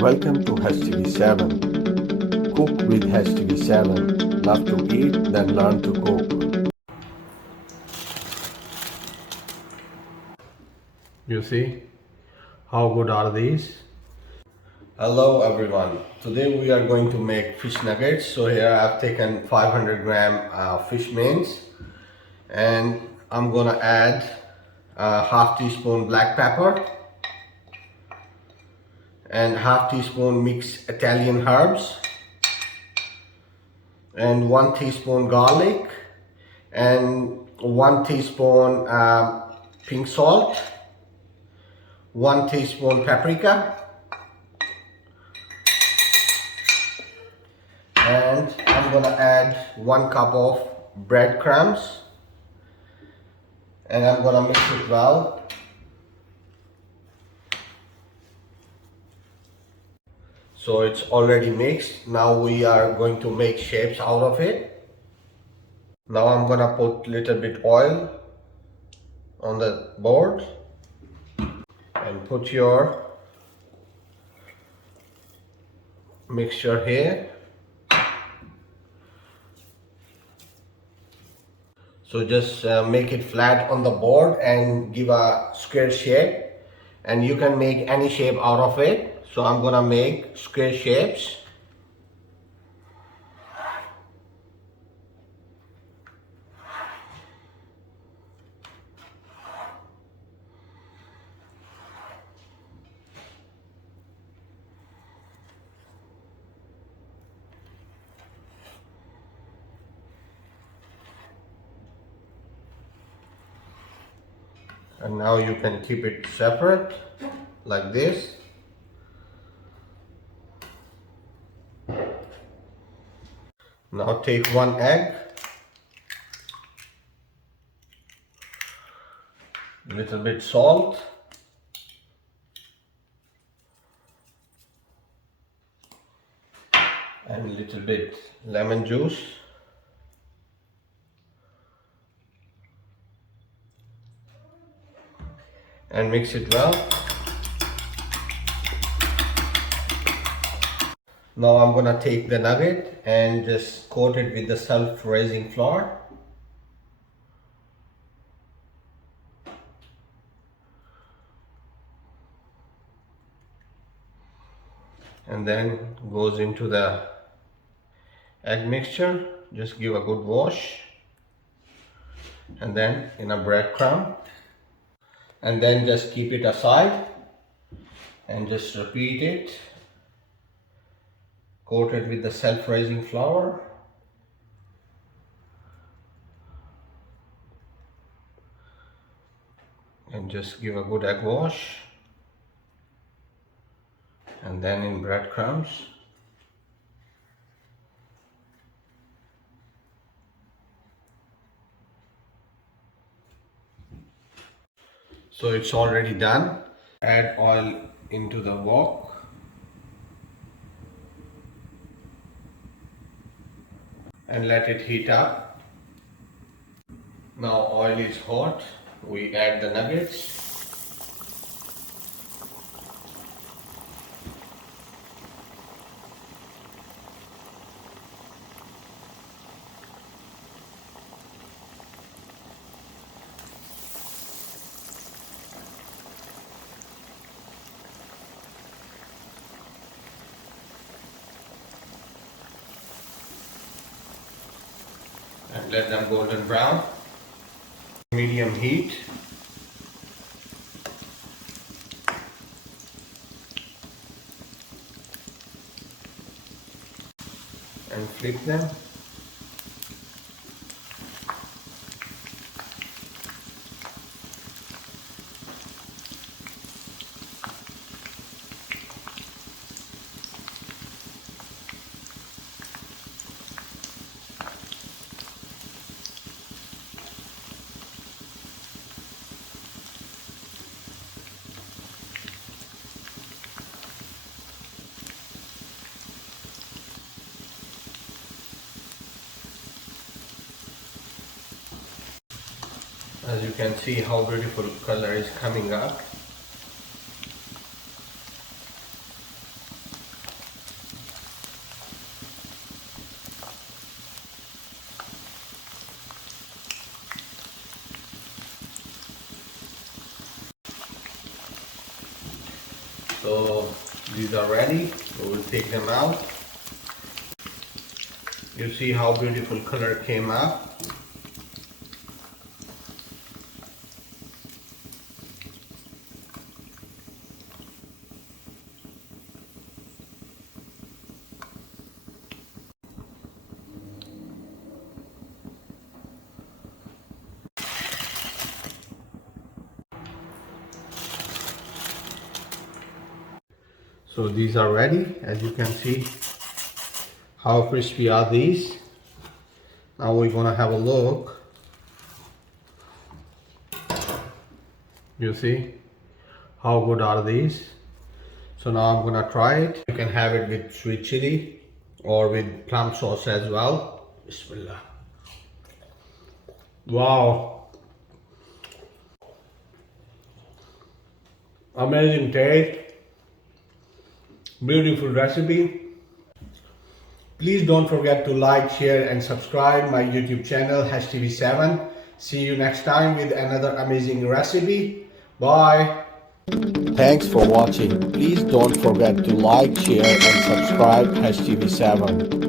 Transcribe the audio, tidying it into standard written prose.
Welcome to HTV7. Cook with HTV7. Love to eat, then learn to cook. You see how good are these? Hello everyone. Today we are going to make fish nuggets. So here I've taken 500 gram fish mains, and I'm gonna add a half teaspoon black pepper and half teaspoon mixed Italian herbs and 1 teaspoon garlic and 1 teaspoon pink salt, 1 teaspoon paprika, and I'm gonna add 1 cup of breadcrumbs, and I'm gonna mix it well. So it's already mixed. Now we are going to make shapes out of it. Now I'm gonna put little bit oil on the board and put your mixture here. So just make it flat on the board and give a square shape, and you can make any shape out of it. So I'm gonna make square shapes. And now you can keep it separate like this. Now take 1 egg, little bit salt, and little bit lemon juice, and mix it well. Now I'm gonna take the nugget and just coat it with the self-raising flour. And then goes into the egg mixture. Just give a good wash, and then in a breadcrumb, and then just keep it aside and just repeat it. Coat it with the self-raising flour. And just give a good egg wash, and then in breadcrumbs. So it's already done. Add oil into the wok. And let it heat up. Now oil is hot. We add the nuggets. And let them golden brown. Medium heat. And flip them. As you can see how beautiful color is coming up. So these are ready, so we'll take them out. You see how beautiful color came out. So these are ready, as you can see how crispy are these. Now we're gonna have a look. You see how good are these? So now I'm gonna try it. You can have it with sweet chili or with plum sauce as well. Bismillah. Wow. Amazing taste. Beautiful recipe. Please don't forget to like, share and subscribe my YouTube channel HTV7. See you next time with another amazing recipe. Bye. Thanks for watching. Please don't forget to like, share and subscribe HTV7.